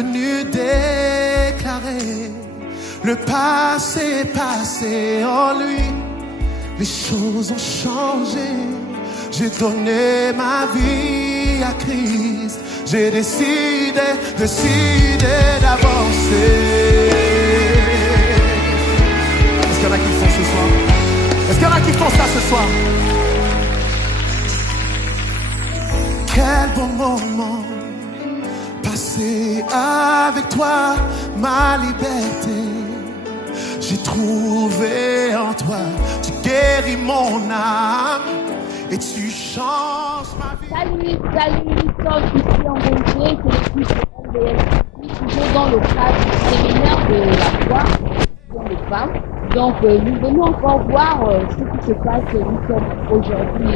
venu déclarer le passé passé en lui. Les choses ont changé. J'ai donné ma vie à Christ. J'ai décidé d'avancer. Est-ce qu'il y en a qui font ce soir? Est-ce qu'il y en a qui font ça ce soir? Quel bon moment passé avec toi, ma liberté. J'ai trouvé en toi, tu guéris mon âme et tu changes ma vie. Salut, nous sommes ici en Belgique, c'est l'équipe de MDS, toujours dans le cadre du séminaire de la foi pour les femmes. Donc nous venons encore voir ce qui se passe. Nous sommes aujourd'hui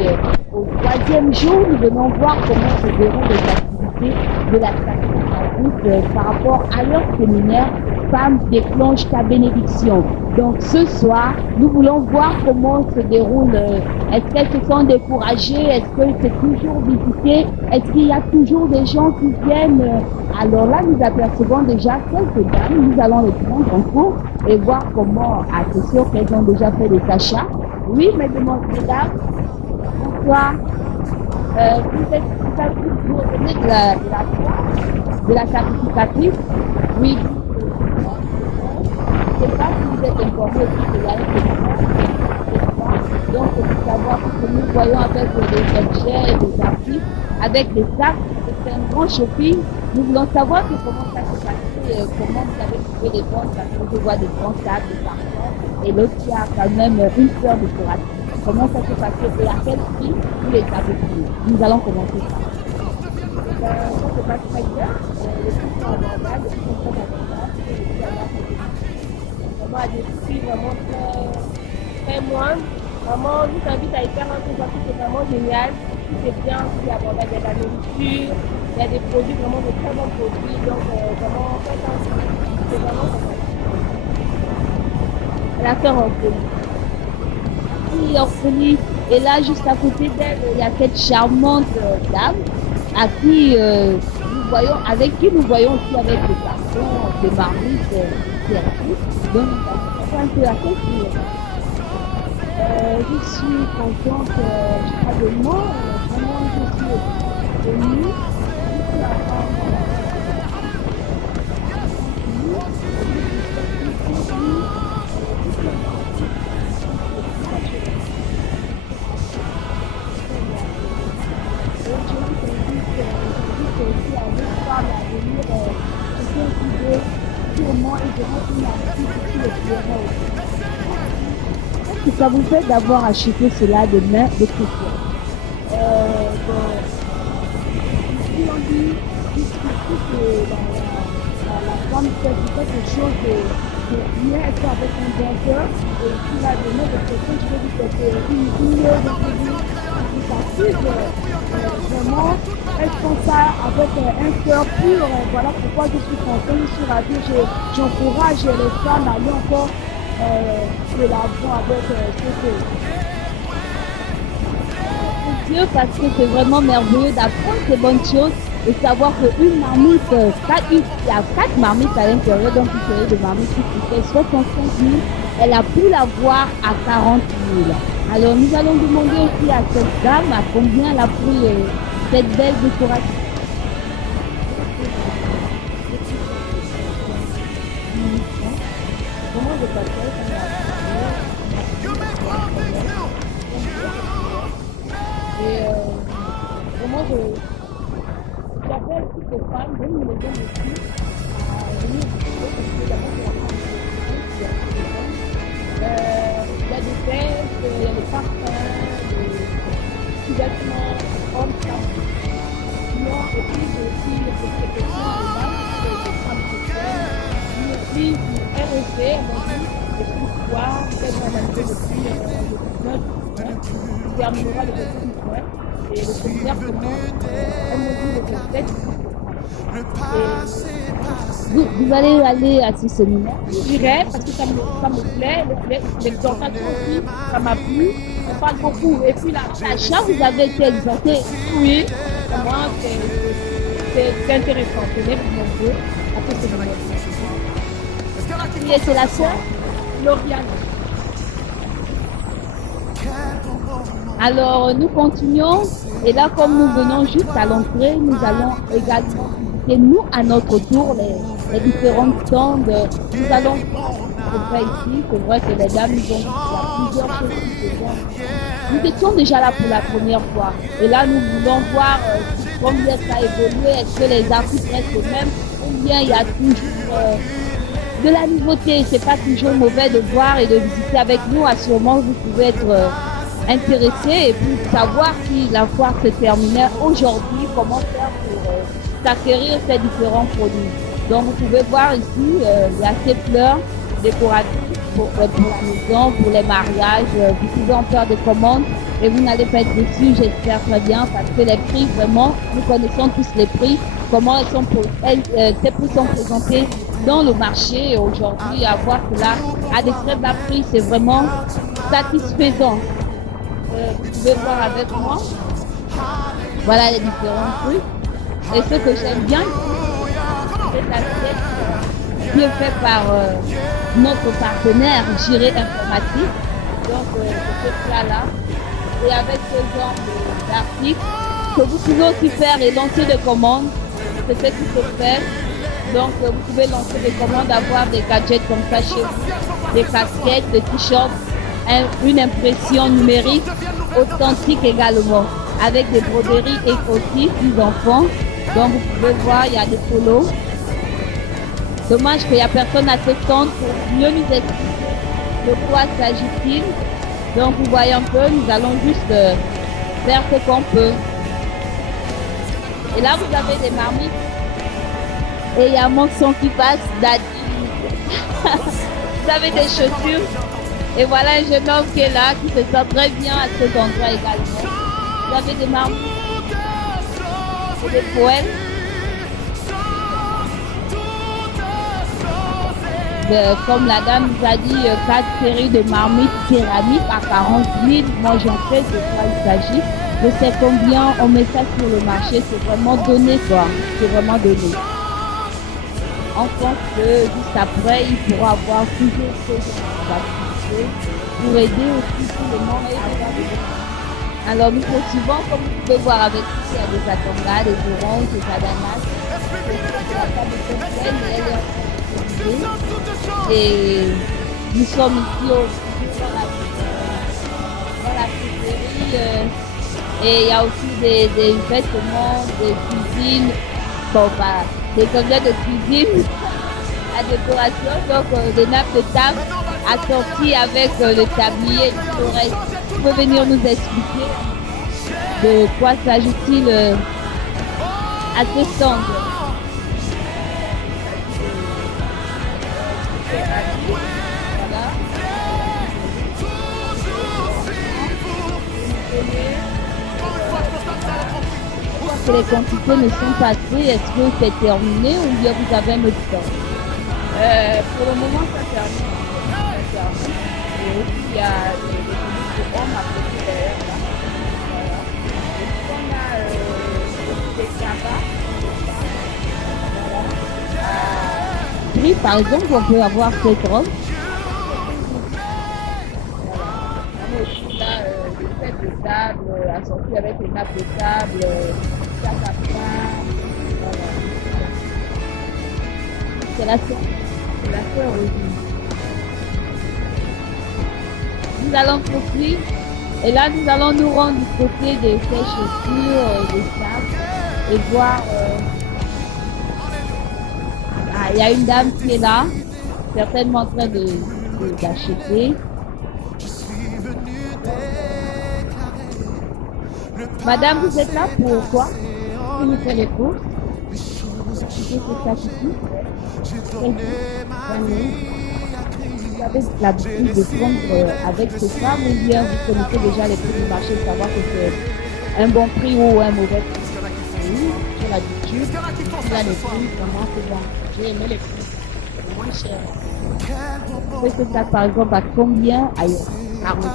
au 3e jour. Nous venons voir comment se déroulent les activités de la sacrificatrice par rapport à leur séminaire Femmes déclenche ta bénédiction. Donc ce soir, nous voulons voir comment se déroule. Est-ce qu'elles se sont découragées? Est-ce que c'est toujours visité? Est-ce qu'il y a toujours des gens qui viennent? Alors là, nous apercevons déjà quelques dames. Nous allons les prendre en cours et voir comment, c'est sûr qu'elles ont déjà fait des achats. Oui, mesdames, bonsoir. Vous venez de la sacrificatrice? Oui. Je ne sais pas si vous êtes informés aussi de la donc il faut savoir que nous voyons avec des objets et des artistes, avec des sacs, c'est un grand shopping. Nous voulons savoir comment ça s'est passé, comment vous avez trouvé les bons, parce que je vois des grands sacs, des parfums, et l'autre qui a quand même une fleur décorative. Comment ça s'est passé et à quel prix vous les avez pris? Nous allons commencer ça. Ça se passe très bien, les prix sont abordables, les prix sont très abordables, vraiment à des prix vraiment très moindres. Vraiment, je vous invite à y faire un truc parce que c'est vraiment génial. Tout est bien, tout est abordable, il y a de la nourriture, il y a des produits, vraiment de très bons produits. Donc vraiment, faites un truc, c'est vraiment fantastique. La sœur Orphelie. Oui, Orphelie. Et là, juste à côté d'elle, il y a cette charmante dame à qui nous voyons, avec qui nous voyons aussi avec des garçons, des marmites, des artistes. Donc, c'est un peu la question. Je suis contente, je crois de moi, vraiment je suis venue. Ça vous fait d'avoir acheté cela de main de chrétien. Ici on dit que la femme fait quelque chose de bien être avec un bon cœur et puis la donner de chrétien, je veux dire que c'est une vraiment elles font ça avec un cœur pur. Voilà pourquoi je suis contente, je suis ravie, j'encourage les femmes à aller encore de l'avant avec Dieu, parce que c'est vraiment merveilleux d'apprendre ces bonnes choses et savoir qu'une marmite, il y a 4 marmites à l'intérieur, donc une série de marmites qui coûtait 65 000, elle a pu l'avoir à 40 000. Alors nous allons demander aussi à cette dame à combien elle a pris cette belle décoration. Comment je t'appelle? Et comment j'appelle toutes les femmes, je me les donne aussi à venir parce que d'abord il y a des fesses, il y a des parfums, des petits vêtements, hommes, femmes. Et puis j'ai aussi des questions des femmes chrétiennes, puis REC, elle m'a dit, et pourquoi, peut-être on a fait depuis le 19 qui terminera le 19 et le séminaire commence, elle me dit le 27. Vous allez aller à ce séminaire? J'irai parce que ça me plaît, l'exhortation aussi, ça m'a plu, on parle beaucoup. Et puis l'achat, vous avez été exhorté? Oui, pour moi c'est intéressant, c'est mon Dieu. Après, c'est Est-ce qu'il y en a le qui font ce soir? Est-ce qu'il y en a qui Oui, font et ça c'est la ce sœur soir? Lauriane. Quel bon moment. Alors, nous continuons. Et là, comme nous venons juste à l'entrée, nous allons également visiter, nous, à notre tour, les différentes stands. Nous allons voir ce qu'on fait ici. C'est vrai que les dames nous ont dit qu'il y a plusieurs choses qui se font. Nous étions déjà là pour la première fois. Et là, nous voulons voir combien ça a évolué. Est-ce que les artistes restent les mêmes? Ou bien il y a toujours de la nouveauté? C'est pas toujours mauvais de voir et de visiter avec nous. Assurément, vous pouvez être intéressé et puis savoir si la foire se terminait aujourd'hui, comment faire pour s'acquérir ces différents produits. Donc, vous pouvez voir ici, il y a ces fleurs décoratives pour la maison, pour les mariages. Vous pouvez en faire des commandes et vous n'allez pas être déçus, j'espère très bien, parce que les prix, vraiment, nous connaissons tous les prix, comment ces prix sont présentés dans le marché. Et aujourd'hui, avoir cela à des très bas prix, c'est vraiment satisfaisant. Vous pouvez voir avec moi. Voilà les différents fruits. Et ce que j'aime bien, c'est l'assiette qui est fait par notre partenaire Jiré Informatique. Donc, c'est ce plat-là. Et avec ce genre d'articles que vous pouvez aussi faire et lancer des commandes. C'est ce qui se fait. Donc, vous pouvez lancer des commandes, avoir des gadgets comme ça chez vous, des casquettes, des t-shirts, une impression numérique authentique également, avec des broderies et aussi des enfants. Donc, vous pouvez voir, il y a des polos. Dommage qu'il n'y a personne à ce stand pour mieux nous expliquer de quoi s'agit-il. Donc, vous voyez un peu, nous allons juste faire ce qu'on peut. Et là, vous avez des marmites. Et il y a mon son qui passe, Daddy. Vous avez des chaussures. Et voilà un jeune homme qui est là, qui se sent très bien à cet endroit également. Vous avez des marmites et des poêles. Comme la dame nous a dit, 4 séries de marmites céramiques à 40 000. Moi, j'en sais de quoi il s'agit. Je sais combien on met ça sur le marché. C'est vraiment donné, quoi. C'est vraiment donné. En pense que juste après, il pourra avoir toujours ce genre d'activité pour aider aussi tout le monde à avoir des... Alors, nous poursuivons, comme vous pouvez voir avec nous, il y a des atongas, des oranges, des ananas. La table est pleine, mais elle est en train de se et nous sommes ici dans la fruiterie. Et il y a aussi des vêtements, des cuisines, bon, bah, des objets de cuisine, la décoration, donc des nappes de table assorties avec le tablier et tout le reste. Vous pouvez venir nous expliquer de quoi s'agit-il à ce stand? Voilà. Que les quantités ne sont pas assez, est-ce que c'est terminé ou bien vous avez un autre temps? Pour le moment, ça termine. Et aussi, il y a des hommes à côté derrière là. Voilà. Et puis, on a des cabas. Voilà. Oui, par exemple, on peut avoir cette robe. On a aussi là des têtes de table assorties avec les nappes de table, sac à pain. Voilà. C'est la sœur. C'est la sœur aussi. Nous allons poursuivre. Et là, nous allons nous rendre du côté de ces chaussures, des sacs, et voir. Ah, il y a une dame qui est là, certainement en train d'acheter. Madame, vous êtes là pour quoi? Pour nous faire les courses. C'est ça ici. Vous avez l'habitude de prendre avec ces femmes ou bien vous connaissez déjà les prix du marché, savoir que c'est un bon prix ou un mauvais prix? Oui, j'ai l'habitude. Là, les prix, vraiment, c'est bon. J'ai aimé les prix. C'est moins cher. C'est ça, par exemple, à combien ailleurs? 45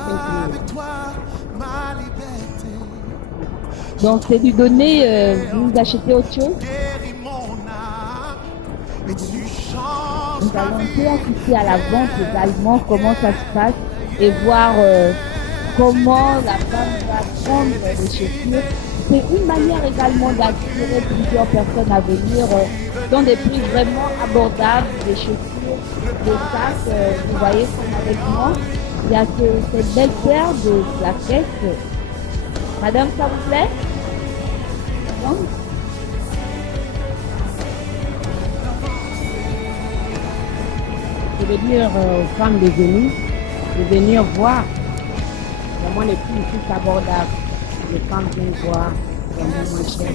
000. Donc, c'est lui donner, vous achetez autre chose? Nous allons un peu assister à la vente également, comment ça se passe et voir comment la femme va prendre les chaussures. C'est une manière également d'attirer plusieurs personnes à venir dans des prix vraiment abordables, des chaussures, des sacs. Vous voyez comme avec moi, il y a cette belle paire de claquettes. Madame, ça vous plaît? Non. Je veux dire aux femmes de venir voir vraiment les prix plus abordables. Les femmes viennent voir vraiment moins cher.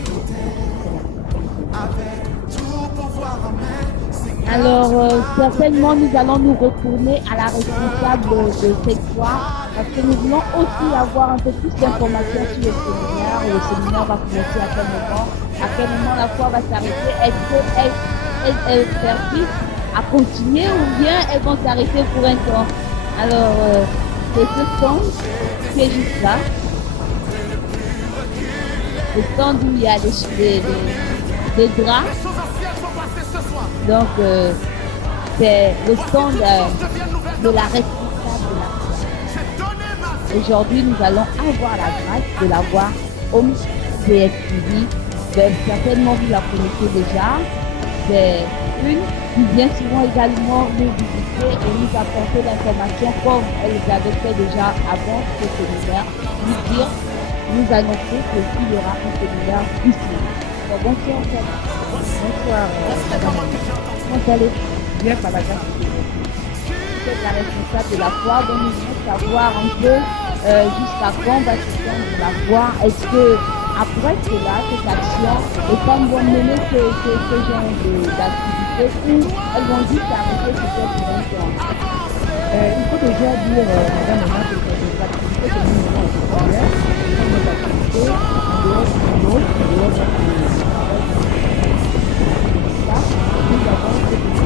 Alors, certainement, nous allons nous retourner à la responsable de cette foire parce que nous voulons aussi avoir un peu plus d'informations sur le séminaire. Le séminaire va commencer à quel moment la foire va s'arrêter. Est-ce qu'elle persiste à continuer ou bien elles vont s'arrêter pour un temps? Alors, c'est ce stand qui est juste là. Le stand où il y a des draps. Donc, c'est le stand de la responsable de la foire. Aujourd'hui, nous allons avoir la grâce de la voir au PSTV. Certainement, vous la connaissez déjà. C'est une qui vient souvent également nous visiter et nous apporter l'information comme elle les avait fait déjà avant ce séminaire, nous dire, nous annoncer qu'il y aura un séminaire ici. Donc, bonsoir, bonsoir, comment allez-vous? Bien par la grâce de Dieu. Vous êtes la responsable de la foire, donc nous voulons savoir un peu jusqu'à quand va se faire la foire. Est-ce que après cela, cette action, les femmes vont mener ce genre d'activité ou elles vont juste arrêter peut-être pour un temps? Il faut déjà dire, madame, que les activités que nous menons au quotidien sont des activités en dehors du boulot, en dehors de travail. Là, nous avons ce que nous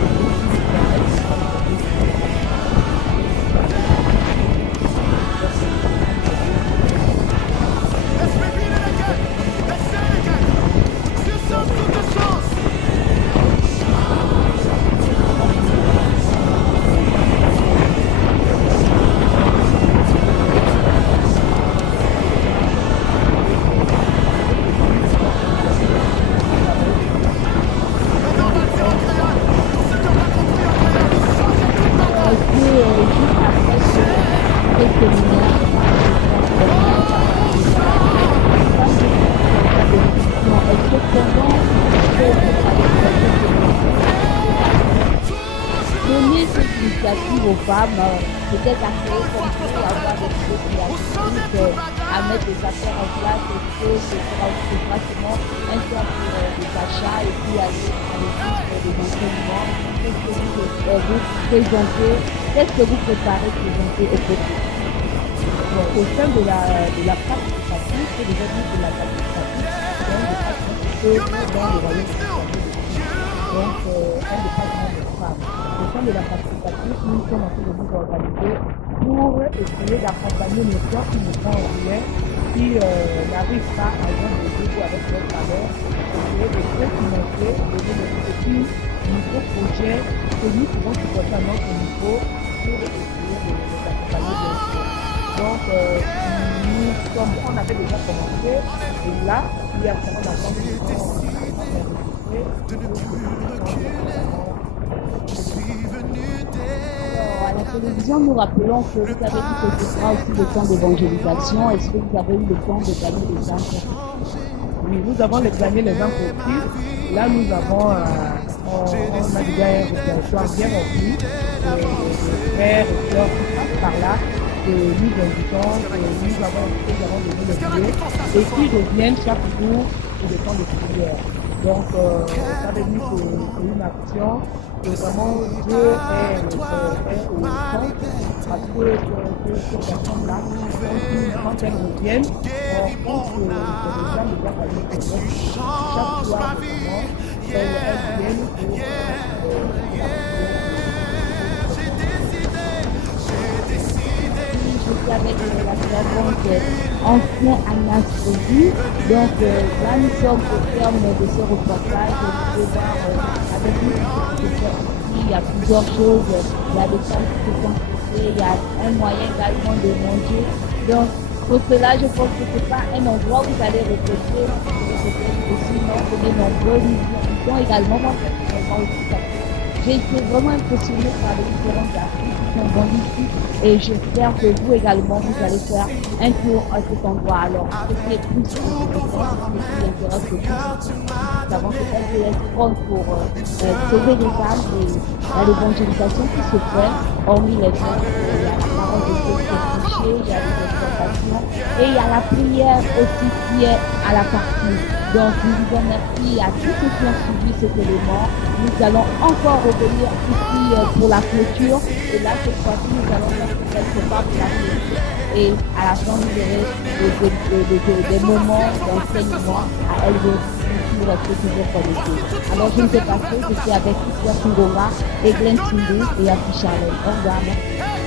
aux femmes, peut-être à créer comme ça, avoir des choses créatives, à mettre des affaires en place, et que ce sera seulement un temps pour des achats et puis aller à l'écoute des enseignements. Qu'est-ce que vous présentez, qu'est-ce que vous préparez présenter au côté? Au sein de la participation, c'est déjà dit que la participation, c'est un des participants dans le royaume de donc, un des partenaires de femmes. Au sein de la participation, nous sommes en train de nous organiser pour essayer d'accompagner nos soeurs qui ne font rien, qui n'arrivent pas à joindre le début avec leur valeur, essayer de se financer, de donner des petits nouveaux projets que nous pouvons supporter à notre niveau pour essayer de les accompagner bien sûr. Donc, on avait déjà commencé, et là, il y a certains d'enfants qui sont à la télévision, nous rappelons que vous avez dit que ce sera aussi le temps d'évangélisation. Est-ce que vous avez eu le temps de gagner les âmes? Oui, nous avons gagné les âmes pour Christ. Là, nous avons, on a déjà un répertoire bien rempli de frères et sœurs qui passent par là, que nous invitons, que nous avons donné le lieu et qui reviennent chaque jour pour le temps de prière. Donc, ça veut dire que c'est une action que vraiment Dieu est au centre parce que ces personnes-là, quand elles reviennent, on pense que c'est déjà déjà gagné pour eux. Chaque soir, vraiment, elles viennent pour Je suis avec la servante ancien anesthésie. Donc là, nous sommes au terme de ce reportage. Vous pouvez voir avec nous qui il y a plusieurs choses. Il y a des femmes qui se font couper, il y a un moyen également de manger. Donc, pour cela, je pense que ce n'est pas un endroit où vous allez répéter, aussi, non, venez nombreux, ils ont également, moi, personnellement aussi, parce que j'ai été vraiment impressionnée par les différentes artistes qui sont venus ici et j'espère que vous également, vous allez faire un tour à cet endroit. Alors, ce qui est plus intéressant, ce qui intéresse le plus, nous savons que LPS prône pour sauver les âmes et il y a l'évangélisation qui se fait, hormis les gens, il y a la parole de Dieu qui est prêchée, il y a les exhortations et il y a la prière aussi qui est à la partie. Donc, nous vous remercions à tous ceux qui ont suivi cet élément. Nous allons encore revenir ici pour la clôture. Et là, cette fois-ci, nous allons faire quelque part pour la clôture. Et à la fin, vous aurez des moments d'enseignement à LVC sur ce que vous connaissez. Alors, je ne sais pas si je suis avec Christian Singora et Glenn Sindou et Afi Charlène. Au revoir.